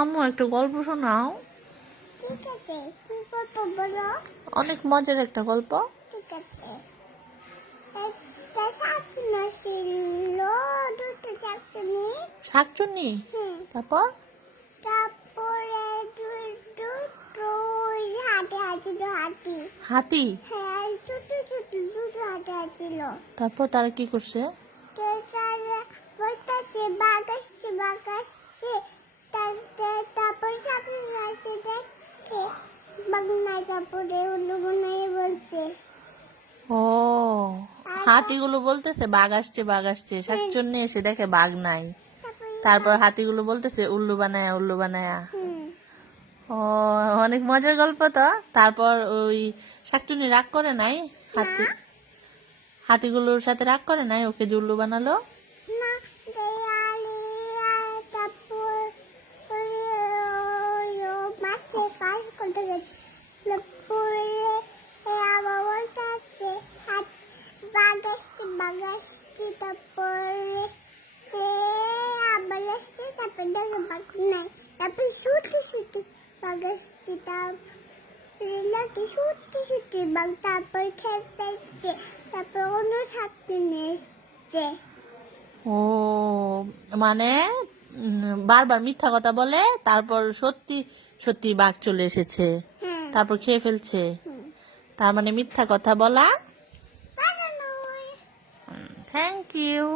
আম্মু একটা গল্প শোনাও। ঠিক আছে, কি গল্প বলো? অনেক মজার একটা গল্প। ঠিক আছে। একটা শাকচুন্নি ছিল, দুটো শাকচুন্নি। শাকচুন্নি? তারপর? তারপরে দুটো হাতে আছিল হাতি। হাতি? হ্যাঁ, ছোট ছোট দুটো হাতে আছিল। তারপর তারা কি করছে? বলতেছে বাঘ আসছে, বাঘ আসছে। তারপর শাকচুন্নি আসছে দেখতে বাঘ নাই, তারপরে উল্লু বলছে। ও, হাতিগুলো বলতেছে বাঘ আসছে, বাঘ আসছে। শাকচুন্নি এসে দেখে বাঘ নাই। তারপর হাতিগুলো বলতেছে উল্লু বানায়া, উল্লু বানায়া। ও, অনেক মজার গল্প তো। তারপর ওই শাকচুন্নি রাগ করে নাই? হাতিগুলোর সাথে রাগ করে নাই ওকে যে উল্লু বানালো? না, তারপর মাছের কাজ করতে গেছিল। পরে আবার বলতে আছে বাঘ আসছে, বাঘ আসছে। তারপরে আবার আসছে, তারপর দেখে বাঘ নাই। তারপর শুতে শুতে বাঘ আসছে, তারপরে নাকি শুতে শুতে বাঘ তারপর খেয়ে ফেলছে। তারপর অন্য ছাত্রী নিয়ে এসছে। ও, মানে বারবার মিথ্যা কথা বলে, তারপর সত্যি সত্যি বাঘ চলে এসেছে, তারপর খেয়ে ফেলছে। তার মানে মিথ্যা কথা বলা। Thank you.